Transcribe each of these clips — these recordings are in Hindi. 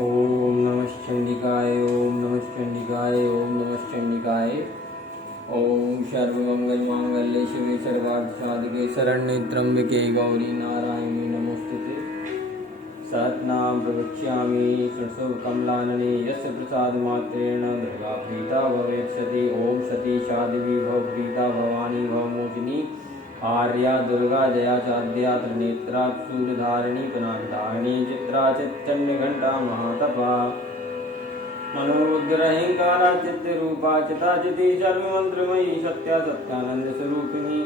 ओम नमः चंडिकाय ओम नमः चंडिकाय ओम नमः चंडिकाय ओम सर्वमंगल मांगल्ये शिवे सर्वार्थ साधिके शरण्ये त्र्यंबके गौरी नारायणी नमोस्तुते। सतनाम प्रवक्ष्यामि षट्सु कमलानने यस्य प्रसादमात्रेण दुर्गा प्रीता भवेत् सती। ओम सती शादिवी भव प्रीता भवानी भवमोचिनी आर्या दुर्गा जया चाद्या त्रिनेत्रा शूलधारिणी पनाकधारिणी चित्रा चिच्चण्डघण्टा महातपा मनोरुद्रहंकारा चित्तरूपा चिताचिति सर्वमंत्रमयी सत्या सत्यानंद स्वरूपिणी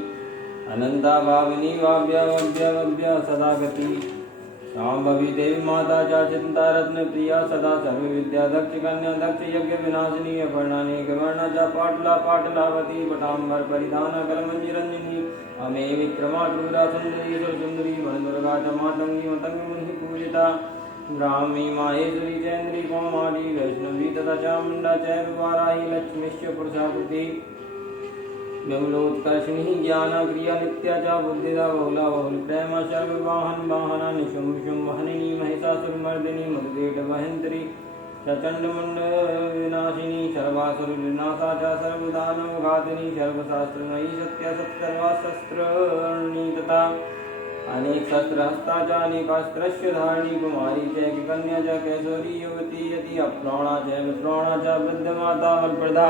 अनंता भाविनी वाव्या वव्या वव्या सदा गति शांभवी देवी माता चा चिंता रत्न प्रिया सदा सर्व विद्या दक्ष कन्या दक्ष यज्ञ विनाशिनी अपर्णानी गवर्णा चा पाटला पाटलावती पटाम्बर परिधान कलमंजिरंजनी अमे विक्रमा क्रूरा सुंदरी सुंदरी वनदुर्गा च मातंगी मतंगी मुनि पूजिता ब्राह्मी माहेश्वरी चैन्द्री कौमारी वैष्णवी तथा चामुंडा चैव वाराही लक्ष्मीश्च पुरुषाकृति विमलोत्कर्षिणी ज्ञान क्रिया नित्या च बुद्धिदा बहुला बहुल प्रेम सर्ववाहन वाहना निशुम शुम वहनिनी महिषासुरमर्दिनी मधुदेट वहंत्री प्रचंड विनाशिनी सर्वासुर विनाशा च सर्वदानव घातिनी सर्वशास्त्रमयी सत्या सत्सर्वास्त्रणी तथा अनेक शस्त्र हस्ता च अनेकास्त्रस्य धारिणी कुमारी चैक कन्या च कैशोरी युवती यति अप्रौणा च विप्रौणा च वृद्धमाता वरप्रदा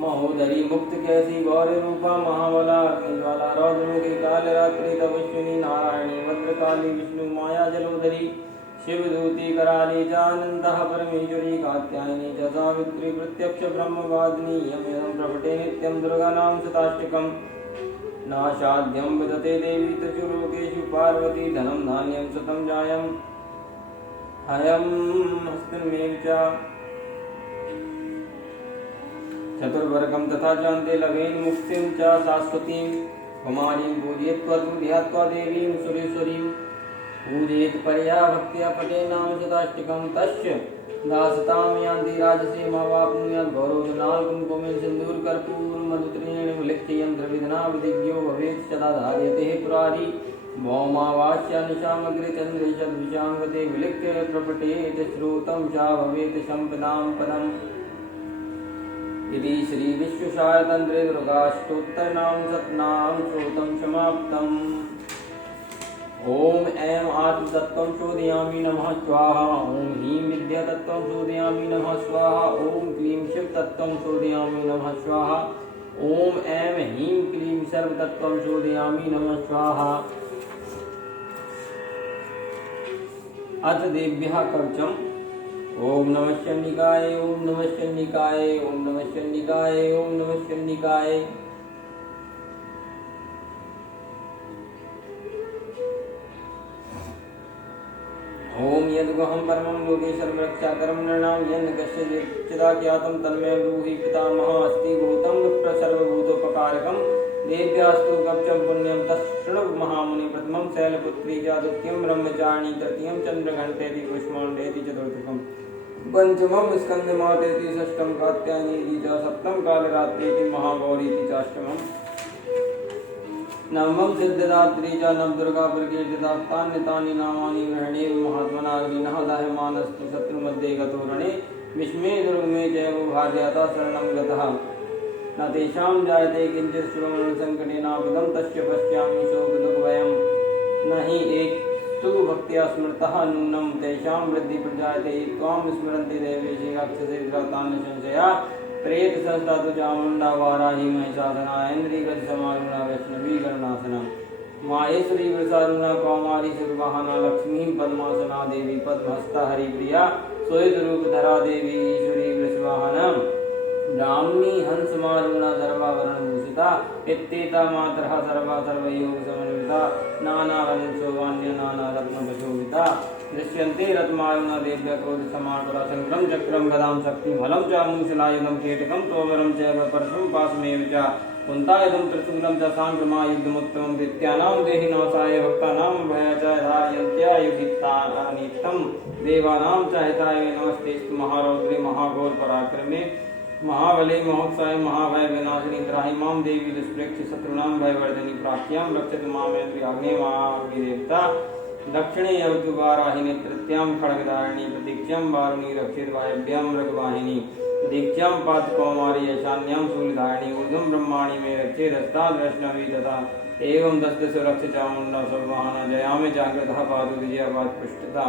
महोदरी मुक्त कैसी गौर रूपा महाबला अग्निज्वाला रौद्रमुखी काल रात्रि तपस्विनी नारायणी भद्रकाली विष्णु माया जलोदरी शिवदूती कराली जानंतः परमेश्वरी कात्यायनी च सावित्री प्रत्यक्ष ब्रह्मवादिनी यमेदं प्रभटे नित्यं दुर्गानां शताष्टकम् नाशाद्यं विदते देवी तचु लोकेषु पार्वती धनं धान्यं सुतं जायं हयं हस्तमेव च चतुर्वर्गं तथा चान्ते लवेन मुक्तिं च शाश्वतीं कुमारीं पूजयित्वा ध्यात्वा देवीं सुरेश्वरीं पूजयेत् परया भक्त्या पठे नाम शताष्टकं तस्य दासतां यान्ति राजसे मावाप्नुयात् गौरवधनाल् कुङ्कुमेन सिन्दूर कर्पूर मधुत्रेण विलिख्य यन्त्रविधना विधिज्ञो भवेत् सदा धार्यते पुरारी भौमावास्या निशामग्रे चन्द्रे सद्विशाङ्गते विलिख्य प्रपठेत् श्रोतं च भवेत् सम्पदां पदम् इति श्री विश्वशारदंत्रे दुर्गाष्टोत्तरनाम सतनाम श्रोतं समाप्तम्। ओम ऐं आत्मतत्त्वं चोदयामि नमः स्वाहा। ओम ह्रीं विद्यातत्त्वं चोदयामि नमः स्वाहा। ओम क्लीं शिवतत्त्वं चोदयामि नमः स्वाहा। ओम ऐं ह्रीं क्लीं सर्वतत्त्वं चोदयामि नमः स्वाहा। अथ देव्यः कवचम्। ओम नमः चंडिकाय ओम नमः चंडिकाय ओम नमः चंडिकाय ओम नमः चंडिकाय। ओम यद्गहं परमं लोके सर्वरक्षाकरं नृणां यन्न कश्चित् चिदाज्ञातं तन्मे ब्रूहि पितामहः अस्ति भूतं विप्र सर्वभूतोपकारकं देव्यास्तु कवचं पुण्यं तच्छृणु महामुनि प्रथमं शैलपुत्री च द्वितीयं ब्रह्मचारिणी तृतीयं चन्द्रघण्टेति कुष्माण्डेति चतुर्थकम् पंचमं स्कंदमातेति षष्ठं कात्यायनीति च सप्तमं कालरात्रीति महागौरीति चाष्टमम् नवमं सिद्धदात्री च नवदुर्गा प्रकीर्तिता तान्यतानि नामानि ग्रहणे महात्मना अग्निनः दह्यमानस्तु शत्रुमध्ये गतो रणे विस्मे दुर्गमे चैव भार्याता शरणं गतः न तेषां जायते किञ्चित् श्रवणसङ्कटेनापदं तस्य पश्यामि शोकदुःखभयं न हि एक तु भक्त्या स्मृतः नूनं तेषां वृद्धि प्रजायते त्वां स्मरन्ति देवेशि राक्षसे तान् संशया प्रेत संस्थातु चामुण्डा वाराही महिषासना ऐन्द्रिकज समारूढा वैष्णवी गणनासना माहेश्वरी वृषारूढा कौमारी सुरवाहना लक्ष्मी पद्मासना देवी पद्महस्ता हरिप्रिया श्वेतरूपधरा देवी ईश्वरी वृषवाहना ब्राह्मणी हंसमारूढा सर्वाभरणभूषिता इत्येता मातरः सर्वा सर्वयोगसमन्विता नानावंशोवान्य नानारत्नप्रशोभिता दृश्यन्ते रत्मारुणा देव्या क्रोधसमाकुला शङ्करं चक्रं गदां शक्तिं हलं च मूषलायुधं केटकं तोमरं चैव परशुं पाशमेव च कुन्तायुधं त्रिशूलं च साङ्क्रमायुधमुत्तमं दैत्यानां देहिनाशाय भक्तानां भया च धारयन्त्यायुधितानित्यं देवानां च हिताय नमस्तेस्तु महारौद्रे महाघोर पराक्रमे महाबले महोत्साय महाभय विनाशिनी त्राहिमां देवी दुष्प्रेक्ष शत्रूणां भयवर्धिनी प्राच्यां रक्षतु मामेन्द्रि अग्ने महाग्निदेवता दक्षिणे अवतुवाराहिनी तृतीयां खड्गधारिणी प्रतीक्षां वारुणी रक्षित वायव्यां मृगवाहिनी दीक्षां पातकौमारी ईशान्यां शूलधारिणी ऊर्ध्वं ब्रह्माणि मे रक्षेत् हस्ताद् वैष्णवी तथा एवं दश सुरक्ष चामुण्डा सर्ववाहना जयामि जागृतः पातु विजयापात् पृष्ठता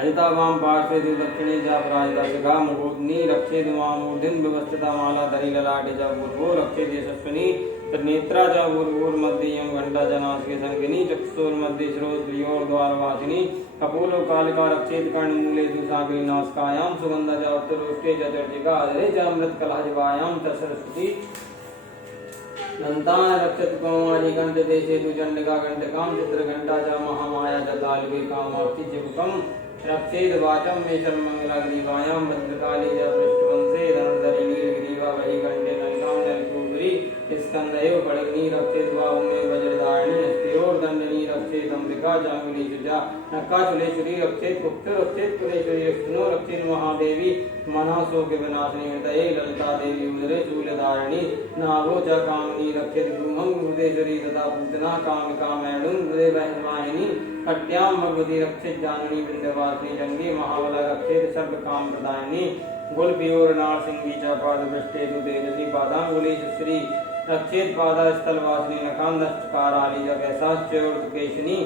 अजता वाम पार्श्वे तु दक्षिणे च पराजिता सखा मुहूर्ध्नि रक्षेत् मामूर्ध्नि व्यवस्थिता माला धरी ललाटे च पूर्वो रक्षेत् यशस्विनी त्रिनेत्रा च पूर्वोर्मध्येयं घण्टा च नासिके शङ्खिनी चक्षुर्मध्ये श्रोत्रयोर्द्वारवासिनी कपोलो कालिका रक्षेत् कर्णमूले तु सागरी नासिकायां सुगन्धा च उत्तरोष्ठे च चर्चिका अधरे च अमृतकलहजिह्वायां च सरस्वती दन्तान रक्षत कौमारी कंठ देशे तु चंडिका कंटकां चित्रघंटा च महामाया च तालुके कामाक्षी चिबुकं रक्षेद वाचम मे शर्मंगलाग्रीवायां भद्रकाली च पृष्ठवंशे धनुर्धरिणी ग्रीवा वही कंठे नलिकां नलिकूपरि स्कंदयो पडग्नि रक्षेद वाहुमे वज्रधारिणी हस्तियोर्दंडनी रक्षेद अम्बिका जांगुलीषु च नक्काचुलेश्वरी रक्षेद गुप्त रक्षेद कुलेश्वरी विष्णु रक्षेद महादेवी मनःशोक विनाशिनी हृदये ललिता देवी उदरे शूलधारिणी नाभो च कामिनी रक्षेद गुरुमं गुरुदेश्वरी तथा पूतना कामिका मैडुं हृदय वैष्णवाहिनी कट्यां भगवती रक्षित जाननी विंध्यवासिनी जंगी महाबला रक्षित सर्व काम प्रदायिनी गुलपियोर नारसिंही च पादपृष्ठे तु तेजसी पादांगुली श्री रक्षित पादा स्थल वासिनी नकांदष्टकाराली च कैसाश्चयोर्केशिनी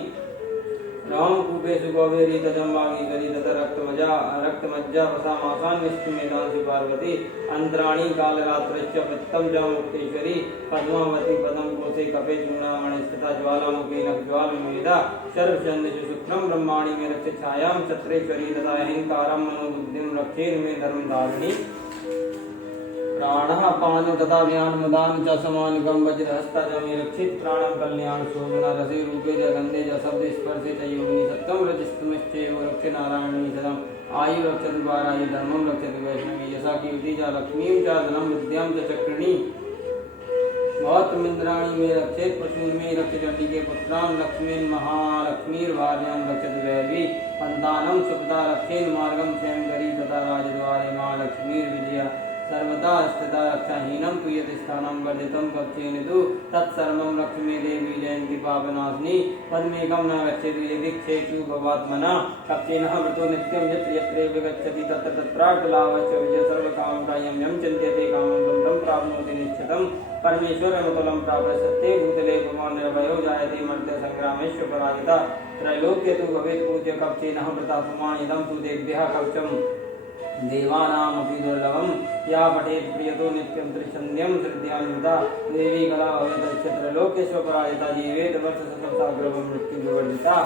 राम कूपेशु गौवेरी तजम्बागीकरी तथा रक्तमज्जा वसामासान निष्ठिमेधांसि पार्वती अंतराणी कालरात्रश्च पित्तं च मुक्तेश्वरी पद्मावती पदं कोसे कपे चूर्णामणि स्थिता ज्वालामुखी नखज्वालमेधा सर्वचन्द्रशु शुक्लं ब्रह्माणि मे रक्षित छायां छत्रेश्वरी तथा अहंकारं मनोबुद्धिं रक्षेन् मे धर्मधारिणी प्राणः पाणौ तथा व्यानमदान च समानिकं वज्रहस्ता च मे रक्षित प्राणं कल्याण शोभना रसे रूपे च गन्धे च शब्दे स्पर्शे च योगिनी सत्यं रजस्तमश्चैव रक्षे नारायणी सदम् आयु रक्षति वारायु धर्मं रक्षति वैष्णवी यशा कीर्ति च लक्ष्मीं च धनं विद्यां च चक्रिणी भवत्मिन्द्राणि मे रक्षेत् पशून् मे रक्षति चण्डिके पुत्रां लक्ष्मीन् महालक्ष्मीर्भार्यां रक्षति वैरी सन्तानं सुखदा रक्षेन् मार्गं क्षयंकरी तथा राजद्वारे महालक्ष्मीर्विजया सर्वदा स्थिता रक्षाहीनं तु यत् स्थानं वर्धितं कक्षेन तु तत्सर्वं लक्ष्मी देवी जयन्ती पावनाशिनी पद्मेकं न गच्छेत् यदि क्षेषु भवात्मना कक्षेनः वृतो नित्यं यत्र यत्र विगच्छति तत्र तत्रार्थलाभश्च विजय सर्वकामप्रायं यं चिन्तयते कामं तं प्राप्नोति निश्चितं परमेश्वरमतुलं प्राप्य सत्ये भूतले पुमान् निर्भयो जायते मर्त्य संग्रामेषु पराजिता त्रैलोक्ये तु भवेत् पूज्य कक्षेनः वृता पुमान् इदं तु देभ्यः कवचम् देवानामपि दुर्लभं या पठेत् प्रियतो नित्यं त्रिछन्द्यं श्रद्धान्विता देवी कला भवेत् त्रैलोक्येषु पराजिता जीवेत् वर्षशतं साग्रवं मृत्युविवर्जिता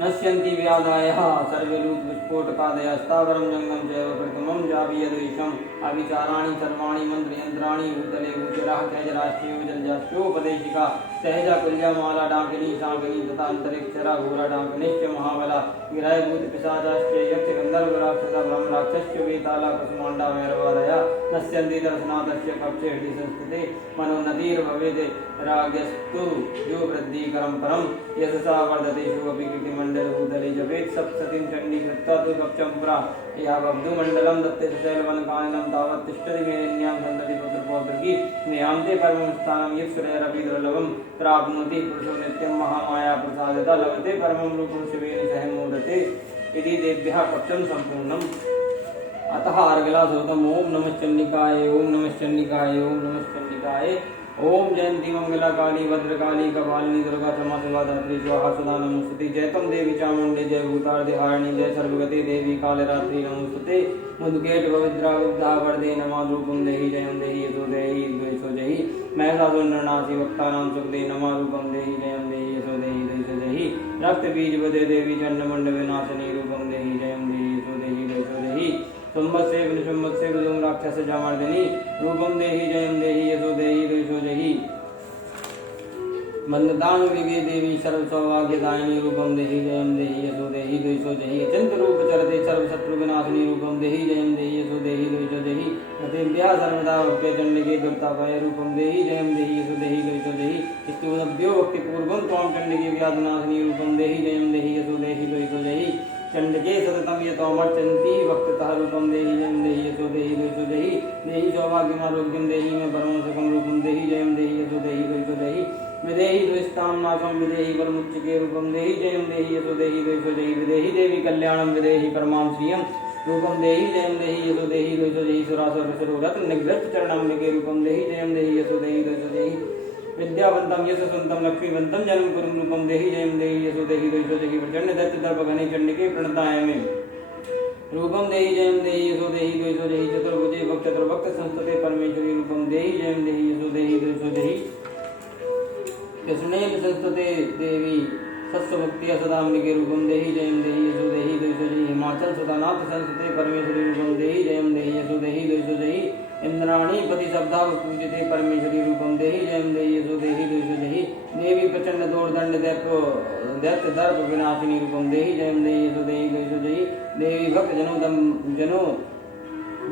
नश्यन्ति व्याधायः सर्वे विस्फोटकादयस्तावरं जङ्गं चैव प्रथमं जावीयद्वेषम् अविचाराणि सर्वाणि मन्त्रयन्त्राणि भूतले गोचराः कैजराश्चैव जलजाश्चोपदेशिका सहजा कुल्यामाला डाकिनी शाकिनी तथा अन्तरिक्षरा घोरा डाकिनीश्च महाबला गिरायभूत पिशाचाश्च यक्ष गन्धर्व राक्षसा ब्रह्म राक्षसश्च वेताला कुसुमाण्डा भैरवादया नश्यन्ति दर्शनादस्य कक्षे हृदि संस्थिते मनोन्नतिर्भवेत् राज्ञस्तु यो वृद्धिकरं परं यशसा वर्धते शुभपि कीर्तिमण्डलभूतले जपेत् सप्तशतीं चण्डी कृत्वा तु कक्षं पुरा या बब्धुमण्डलं दत्ते शैलवनकाननं तावत् तिष्ठति मेदिन्यां सन्तति पुत्रपौत्रकी नियान्ते परमं स्थानं यत्सुरैरपि दुर्लभं प्राप्नोति पुरुषो नित्यं महामाया प्रसादतः लभते परमं रूपं शिवेन सह मोदते इति तेभ्यः कक्षं सम्पूर्णम् अतः अर्गलासोतम् ओम नमः चण्डिकाय ओम नमः चण्डिकाय ओम नमः चण्डिकाय ओम जयंती मंगला काली भद्रकाली कपालिनी दुर्गा क्षमा शिवा धात्री स्वाहा सदा नमोस्तुते जयतम देवी चामुंडे जय भूतार्धे हारिणी जय सर्वगते देवी कालरात्रि नमोस्तुते मुदुकेट पवित्रा बुद्धा वरदे नमः रूपं देहि जयं देहि यशो देहि द्वेषो जहि महिषासुर नरनासी वक्तानां सुखदे नमः रूपं देहि जयं देहि यशो देहि द्वेषो जहि रक्त बीज वदे देवी चंडमुंड विनाशिनी रूपं देहि जयं देहि यशो देहि द्वेषो जहि संवत्सेव निशंवत्सेव धूम राक्षस जामर्दिनी रूपं देहि जयं देहि यशो देहि द्वेषो जहि मंददान विगे देवी सर्व सौभाग्यदायिनी रूपं देहि जयं देहि यशो देहि द्वेषो जहि अचिंत रूप चरते सर्व शत्रु विनाशिनी रूपं देहि जयं देहि यशो देहि द्वेषो जहि अतिभ्या सर्वदा भक्ते चंडिके दुर्तापय रूपं देहि जयं देहि यशो देहि द्वेषो जहि स्तुभ्यो भक्ति पूर्वं त्वां चंडिके व्याधनाशिनी रूपं देहि जयं देहि यशो देहि द्वेषो जहि चंडके सततम यतोमर्चन्ति भक्ततः रूपं देहि जयं देहि यशो देहि द्वेषो जहि देहि सौभाग्यमारोग्यं देहि मे परमं सुखं रूपं देहि जयं देहि यशो देहि द्वेषो जहि विदेहि द्विस्तां नाशं विदेहि परमुच्चके रूपं देहि जयं देहि यशो देहि द्वैषो देहि विदेहि देवी कल्याणं विदेहि परमां श्रियं रूपं देहि जयं देहि यशो देहि द्वैषो देहि सुरासुरसुररत्न निग्रस्त चरणम्बिके रूपं देहि जयं देहि यशो देहि द्वैषो देहि विद्यावन्तं यशस्वन्तं लक्ष्मीवन्तं जन्म कुरुं रूपं देहि जयं देहि यशो देहि द्वैषो देहि प्रचण्ड दैत्य दर्पघने चण्डिके प्रणताय मे रूपम देहि जयं देहि यशो देहि द्वैषो देहि चतुर्भुजे चतुर्भक्त संस्तते परमेश्वरी रूपम देहि जयं देहि यशो देहि द्वैषो देहि कृष्णेन संस्तते देवी सत्स्वभक्तिया सदाम्बिके रूपम देहि जयं देहि यशो देहि द्वैषो देहि हिमाचल सदानाथ संस्तते परमेश्वरी रूपम देहि जयं देहि यशो देहि द्वैषो देहि इंद्राणी पति शब्दा पूजिते परमेश्वरी रूपम देहि जयं देहि यशो देहि द्वैषो देहि देवी प्रचंड दोर्दंड दैत्य दर्प विनाशिनी रूपम देहि जयं देहि यशो देहि द्वैषो देहि देवी भक्त जनो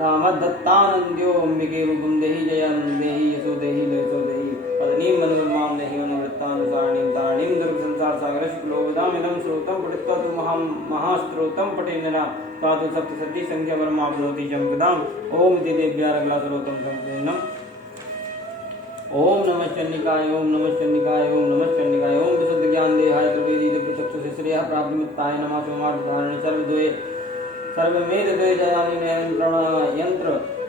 दामदत्तानंद्यो अंबिके रूपम देहि जयं देहि यशो देहि द्वैषो देहि पत्नीं मनोरमां देहि अनुवृत्तानुसारिणीं तारिणीं दुर्ग संसार सागरश्लोकदामिदं श्रोतं पठित्वा तु महास्त्रोतं पठेन्नरा पातु सप्तशती संख्या वर्माप्नोति चम्पदाम् ओम इति देव्यारगला श्रोतं सम्पूर्णम् ओम नमः चंडिकाय ओम नमः चंडिकाय ओम नमः चंडिकाय ओम विशुद्ध ज्ञान देहाय त्रिवेदी दिव्य चक्षुषे श्रेयः प्राप्तिमित्ताय नमः सोमार्थ धारणे सर्वमेध द्वे जयानि यंत्र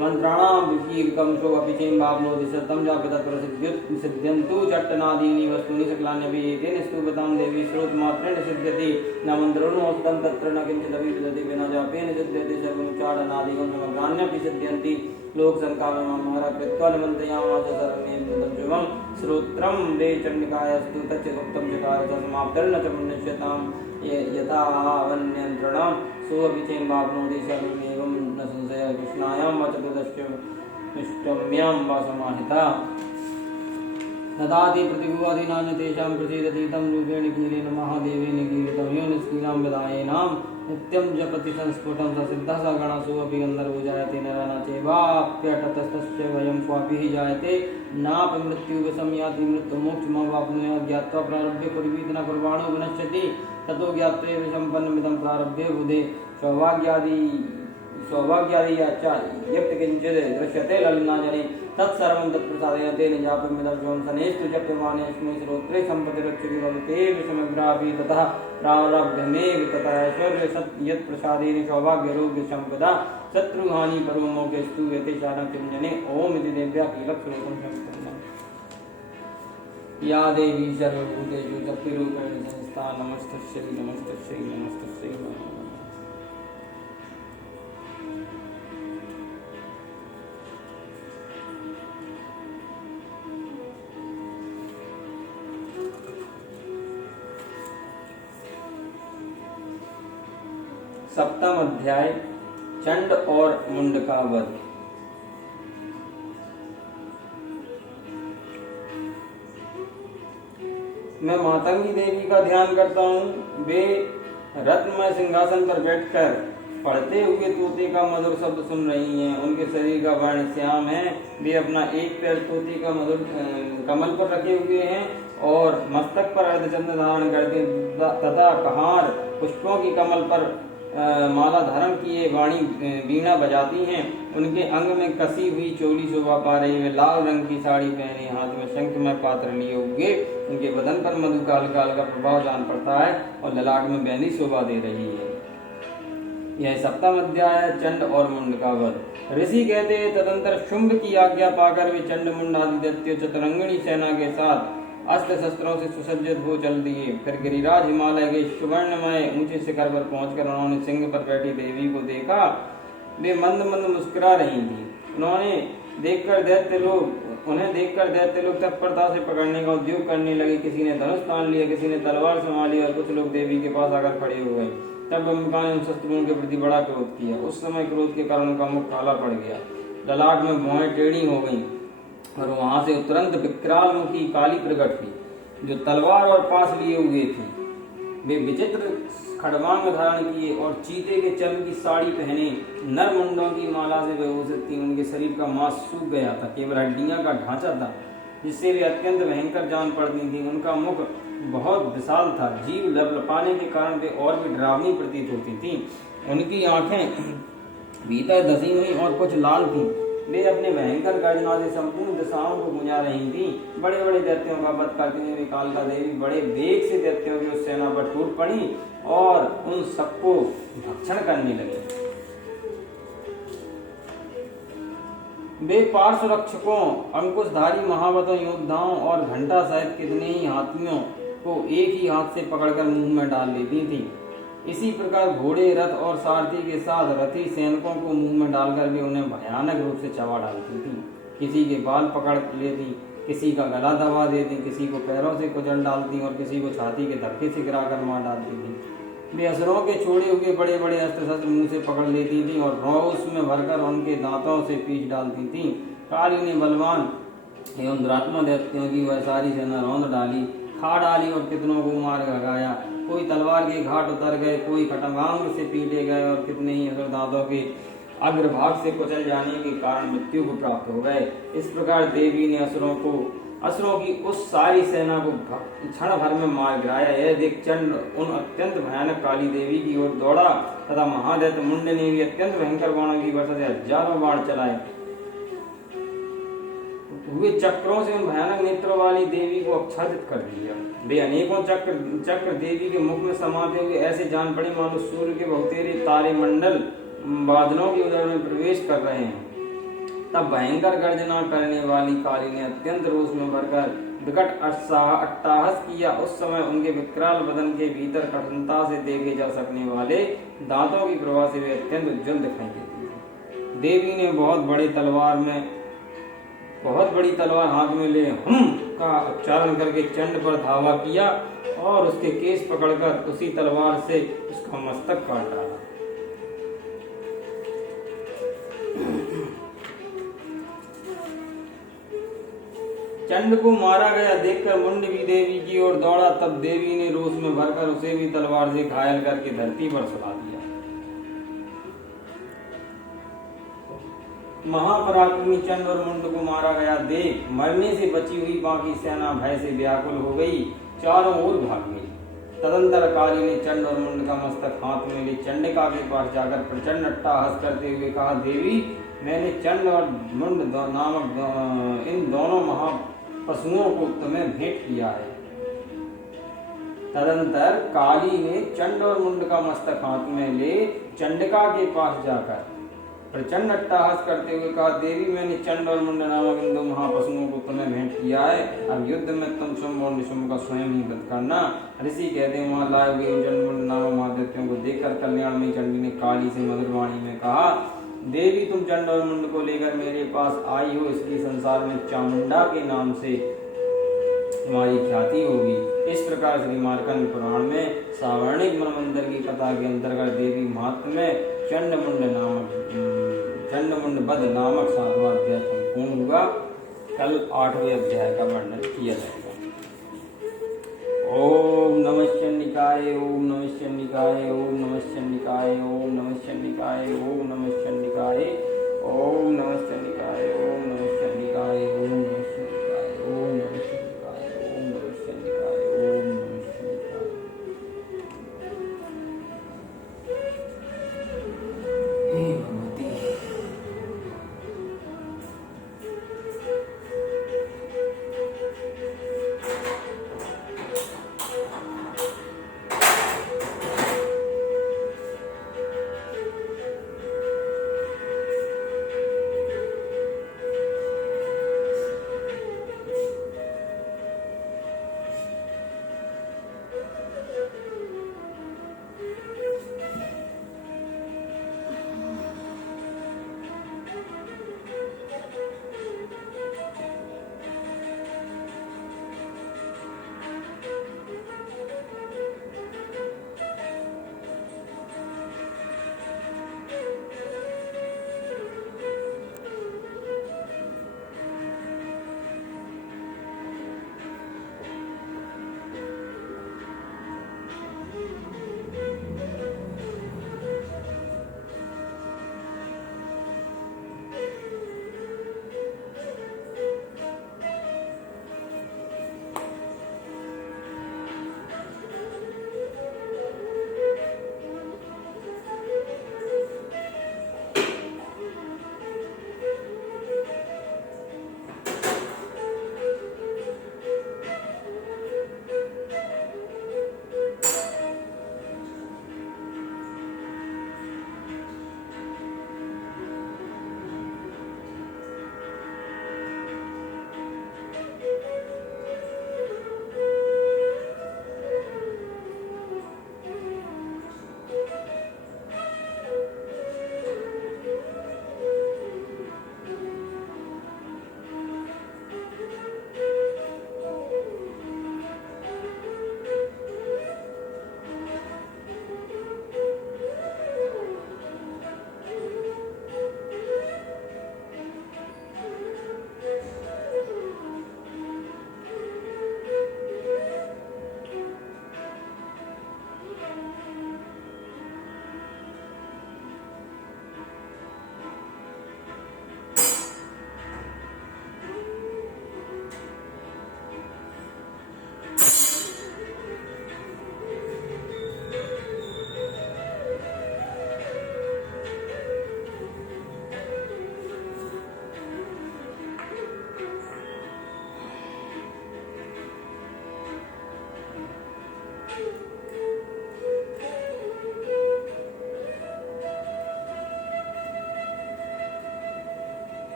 मंत्राणां विकीर्कं सो अपि चेम्बाप्नोति सतं जापि तत्प्रसिद्ध्युत् सिद्ध्यन्तु चट्टनादीनि वस्तूनि सकलान्यपि एतेन स्तुवतां देवी श्रोतमात्रेण सिद्ध्यति न मन्त्रोऽनुष्ठितं तत्र न किञ्चिदपि विदति विना जापेन सिद्ध्यति सर्वमुच्चाटनादिकं समग्राण्यपि सिद्ध्यन्ति लोकसङ्काममहर कृत्वा निमन्त्रयामास सर्वमेव श्रोत्रं वे चण्डिकायस्तु तच्च गुप्तं चकार समाप्तिर्न च मनुष्यतां यथा वन्यन्त्रणं सोऽपि चेम्बाप्नोति सर्वमेवं न संशयः कृष्णायां वा चतुर्दश्यष्टम्यां वा समाहिता ददाति प्रतिभुवादीनां तेषां प्रसीदति तं रूपेण कीरेण महादेवेन कीर्तितं यो निष्कीलां विदायेनां नित्यं जपति संस्फुटं स सिद्धः स गणः सोऽपि गन्धर्वो जायते नरः न चैवाप्यतस्तस्य वयं क्वापि हि जायते नापि मृत्युवशं याति मृत्युमोक्षमवाप्नुयात् ज्ञात्वा प्रारभ्य कुर्वीत न कुर्वाणो विनश्यति ततो ज्ञात्वेव सम्पन्नमिदं प्रारभ्य बुधे सौभाग्यादि यत् किञ्चित् दृश्यते ललिना जने तत्सर्वं तत्प्रसादेन तेन जाप्यमिदं शिवं शनैस्तु जप्यमानेऽस्मै श्रोत्रे सम्पतिरक्षति भवते विषमग्रापि ततः प्रारब्धमेव ततः ऐश्वर्य यत्प्रसादेन सौभाग्यरोग्यसम्पदा शत्रुहानि परमोक्षस्तु यतेषां किञ्जने ओम इति देव्या कीलकश्लोकं सम्पन्नम् या देवी सर्वभूतेषु शक्तिरूपेण संस्था नमस्तस्यै नमस्तस्यै नमस्तस्यै नमः सप्तम अध्याय चंड और मुंड का वध। मैं मातंगी देवी का ध्यान करता हूँ। वे रत्नमय सिंहासन पर बैठकर पढ़ते हुए तोते का मधुर शब्द सुन रही हैं। उनके शरीर का वर्ण श्याम है। वे अपना एक पैर तोते का मधुर कमल पर रखे हुए हैं और मस्तक पर अर्धचंद्र धारण करते तथा कहार पुष्पों की कमल पर माला धारण किए वाणी वीणा बजाती हैं। उनके अंग में कसी हुई चोली शोभा पा रही है। लाल रंग की साड़ी पहने हाथ में शंखमय पात्र लिए हुए उनके बदन पर मधु काल का प्रभाव जान पड़ता है और ललाट में बैनी शोभा दे रही है। यह सप्तम अध्याय चंड और मुंड का वध। ऋषि कहते हैं तदंतर शुंभ की आज्ञा पाकर वे चंड मुंड आदि दैत्य चतुरंगिणी सेना के साथ अस्त्र शस्त्रों से सुसज्जित हो चल दिए। फिर गिरिराज हिमालय के सुवर्णमय ऊंचे शिखर पर पहुंचकर उन्होंने सिंह पर बैठी देवी को देखा। वे मंद मंद मुस्कुरा रही थी। उन्हें देखकर दैत्य लोग तत्परता से पकड़ने का उद्योग करने लगे। किसी ने धनुष तान लिया, किसी ने तलवार संभाली और कुछ लोग देवी के पास आकर खड़े हो गए। तब अंबिका ने उन शत्रुओं के प्रति बड़ा क्रोध किया। उस समय क्रोध के कारण उनका मुख काला पड़ गया, ललाट में भौहें टेढ़ी हो गईं और वहां से तुरंत विकराल मुखी काली प्रकट हुई जो तलवार और पास लिए हुए थी। वे विचित्र खड़वांग धारण किए और चीते के चर्म की साड़ी पहने नर मुंडों की माला से व्यवस्थित थी। उनके शरीर का मांस सूख गया था, केवल हड्डियां का ढांचा था जिससे वे अत्यंत भयंकर जान पड़ती थी। उनका मुख बहुत विशाल था, जीव लपलपाने के कारण वे और भी डरावनी प्रतीत होती थी। उनकी आंखें भीतर धसी हुई और कुछ लाल थी वे अपने भयंकर गर्जना से संपूर्ण दिशाओं को गुंजा रही थी। बड़े बड़े दैत्यों का वध करते हुए कालिका देवी बड़े वेग से दैत्यों की उस सेना पर टूट पड़ी और उन सबको भक्षण करने लगी। वे पार्श्व रक्षकों, अंकुशधारी महावतों, योद्धाओं और घंटा सहित कितने ही हाथियों को एक ही हाथ से पकड़कर मुंह में डाल लेती थी। इसी प्रकार घोड़े, रथ और सारथी के साथ रथी सैनिकों को मुंह में डालकर भी उन्हें भयानक रूप से चबा डालती थी। किसी के बाल पकड़ लेती, किसी का गला दबा देती, किसी को पैरों से कुचल डालती और किसी को छाती के धक्के से गिराकर मार डालती थी। वे असुरों के छोड़े हुए बड़े बड़े अस्त्र शस्त्र मुंह से पकड़ लेती थी और रोष में भरकर उनके दांतों से पीस डालती थी। काली ने बलवान एवं दुरात्मा दैत्यों की वह सारी सेना रौंद डाली, खा डाली और कितनों को मार भगाया। कोई तलवार के घाट उतर गए, कोई खटंगांग से पीटे गए और कितने ही असुर दांतों के अग्रभाग से कुचल जाने के कारण मृत्यु को प्राप्त हो गए। इस प्रकार देवी ने असुरों की उस सारी सेना को क्षण भर में मार गिराया। यह देख चंड उन अत्यंत भयानक काली देवी की ओर दौड़ा तथा महादैत्य मुंड ने भी अत्यंत भयंकर बाणों की वर्षा से हजारों बाण चलाए। हुए चक्रों से उन भयानक नेत्रों वाली देवी को आच्छादित कर दिया। वे अनेकों चक्र देवी के मुख में समाते हुए ऐसे जान पड़े मानो सूर्य के बहुतेरे तारे मंडल बादलों के उदर में प्रवेश कर रहे हैं। तब भयंकर गर्जना करने वाली काली ने अत्यंत रोष में भरकर विकट अट्टहास किया। उस समय उनके विकराल बदन के भीतर कठिनता से देखे जा सकने वाले दांतों की प्रभा से वे अत्यंत उज्जवल दिखाई देती थी। देवी ने बहुत बड़ी तलवार हाथ में ले हम का उच्चारण करके चंड पर धावा किया और उसके केस पकड़कर उसी तलवार से उसका मस्तक काट डाला। चंड को मारा गया देखकर मुंड भी देवी की ओर दौड़ा। तब देवी ने रोष में भरकर उसे भी तलवार से घायल करके धरती पर सुला दिया। महापराक्रमी चंड और मुंड को मारा गया देख मरने से बची हुई बाकी सेना भय से व्याकुल हो गई, चारों ओर भाग गई। तदंतर काली ने चंड और मुंड का मस्तक हाथ में ले चंडिका के पास जाकर प्रचंड अट्टहास करते हुए कहा, देवी मैंने चंड और मुंड नामक इन दोनों महापशुओं को तुम्हें भेंट किया है। तदंतर काली ने चंड और मुंड का मस्तक हाथ में ले चंडिका के पास जाकर प्रचंड अट्टहास करते हुए कहा, देवी मैंने चंड और मुंड नामक इन दो महापशुओं को तुम्हें भेंट किया है। अब युद्ध में तुम शुंभ और निशुंभ का स्वयं ही वध करना। ऋषि कहते हैं वहां लाए हुए चंड मुंड नामक महादैत्यों को देखकर कल्याणमयी चंडी ने काली से मधुर वाणी में कहा, देवी तुम चंड और मुंड को लेकर मेरे पास आई हो, इसलिए संसार में चामुंडा के नाम से तुम्हारी ख्याति होगी। इस प्रकार श्री मार्कंड पुराण में सावर्णिक मनवंतर की कथा के अंतर्गत देवी महात्म्य में चंडमुंड वध नामक 7वां अध्याय संपूर्ण हुआ। कल 8वें अध्याय का वर्णन किया जाएगा। ओम नमः शनिकाय, ओम नमः शनिकाय, ओम नमः शनिकाय, ओम नमः शनिकाय, ओम नमः शनिकाय, ओम नमः शनिकाय, ओम नमः शनिकाय, ओम नमः शनिकाय, ओम नमः शनिकाय, ओम नमः शनिकाय, ओम नमः शनिकाय। हे भगवती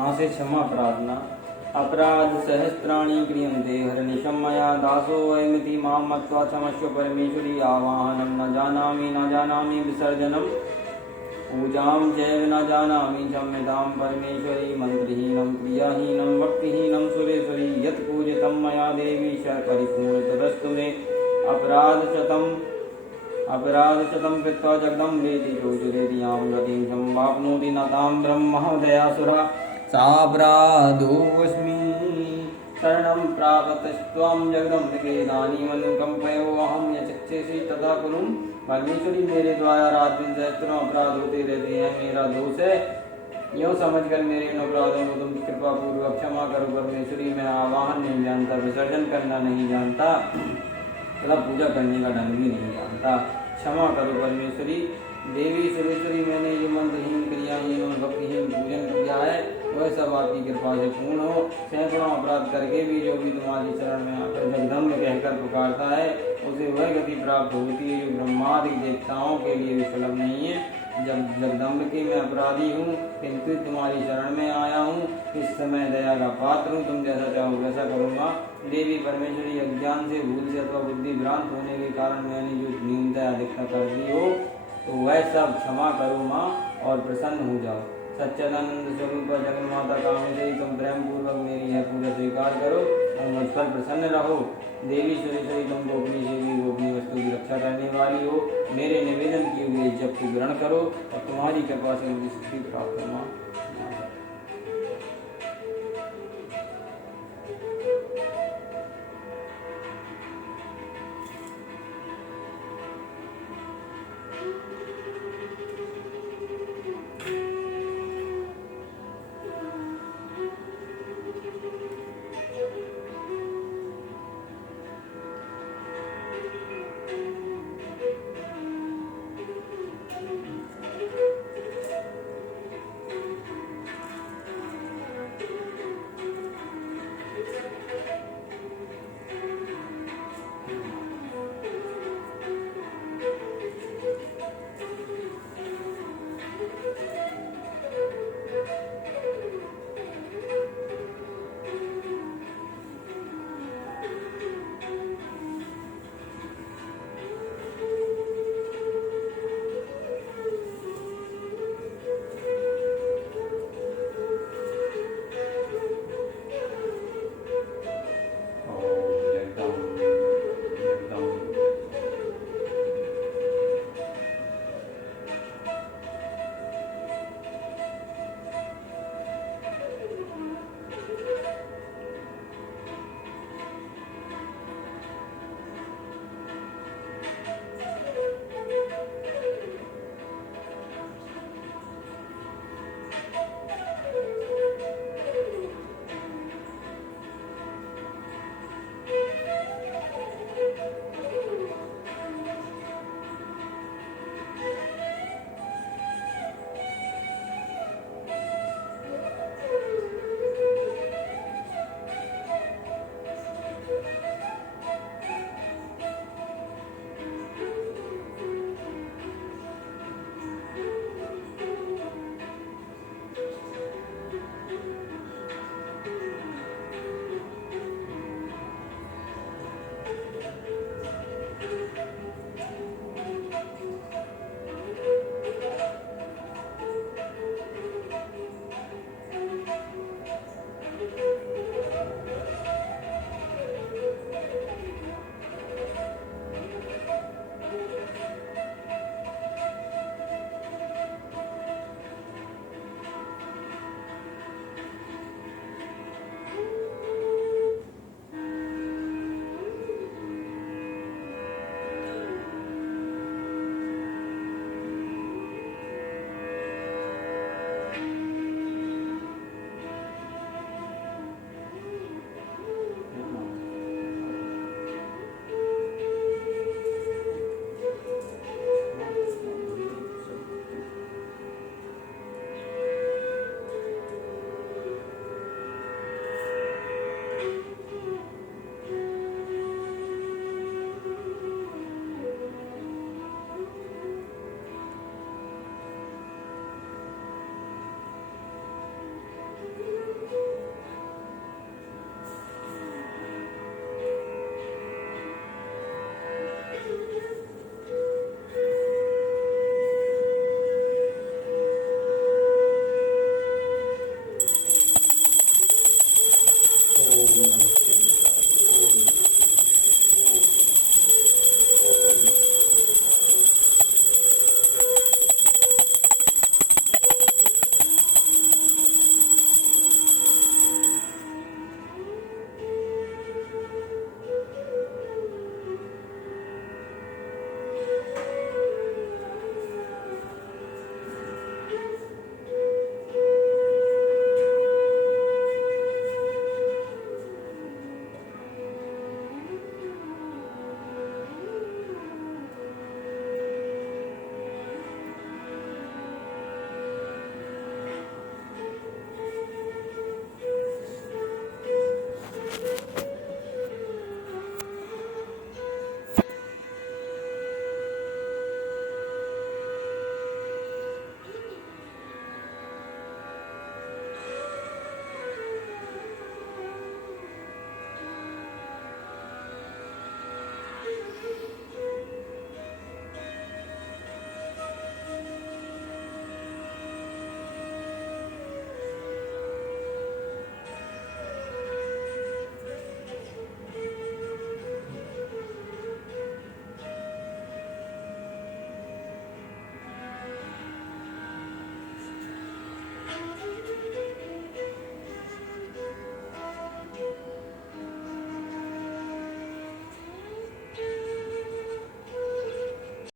माँ से क्षमा प्रार्थना। अपराध सहस्त्राणि क्रियन्ते हरनिशं मया दासो वयमिति मां मत्वा क्षमस्व परमेश्वरी। आवाहनं न जानामि विसर्जनं पूजां चैव न जानामि क्षम्यतां परमेश्वरी। मंत्रहीनं क्रियाहीनं भक्तिहीनं सुरेश्वरी। यत् पूजितं मया देवी परिपूर्ण तदस्तु मे। अपराधशतं कृत्वा जगदम्बेति चोजुरेति यां गतिं सम्वाप्नोति न तां ब्रह्मदयासुरा। सापराधोऽस्मि शरणं प्रापतस्त्वं जगदम्बिके। इदानीमनुकम्पयोऽहं यच्चक्षेसि तथा कुरु। परमेश्वरी, मेरे द्वारा रात दिन सहस्त्रों अपराध होते रहते हैं, मेरा दोष है, यूँ समझकर मेरे इन अपराधों को तुम कृपा पूर्वक क्षमा करो परमेश्वरी। मैं आवाहन नहीं जानता, विसर्जन करना नहीं जानता तथा पूजा करने का ढंग भी नहीं जानता, क्षमा करो परमेश्वरी। देवी सुरेश्वरी, मैंने जो मंत्रहीन क्रियाहीन और भक्तिहीन पूजन किया है वह सब आपकी कृपा से पूर्ण हो। सैकड़ों अपराध करके भी जो भी तुम्हारी शरण में आकर जगदम्ब कहकर पुकारता है उसे वह गति प्राप्त होती है जो ब्रह्मादि देवताओं के लिए भी सुलभ नहीं है। जब जगदम्ब के मैं अपराधी हूँ किंतु तुम्हारी शरण में आया हूँ, इस समय दया का पात्र हूँ, तुम जैसा चाहो वैसा करूँगा। देवी परमेश्वरी, अज्ञान से, भूल से अथवा बुद्धि भ्रांत होने के कारण मैंने जो न्यूनता अधिकता कर दी हो तो वह सब क्षमा करो माँ और प्रसन्न हो जाओ। सच्चिदानंद स्वरूप जगन्माता कामेश्वरी, तुम प्रेम पूर्वक मेरी यह पूजा स्वीकार करो और मुझ पर प्रसन्न रहो। देवी सुरेश्वरी, तुम गोपनीय सेवी गोपनीय वस्तु की रक्षा करने वाली हो, मेरे निवेदन किए हुए जप को ग्रहण करो और तुम्हारी कृपा से मुझे सिद्धि प्राप्त हो माँ।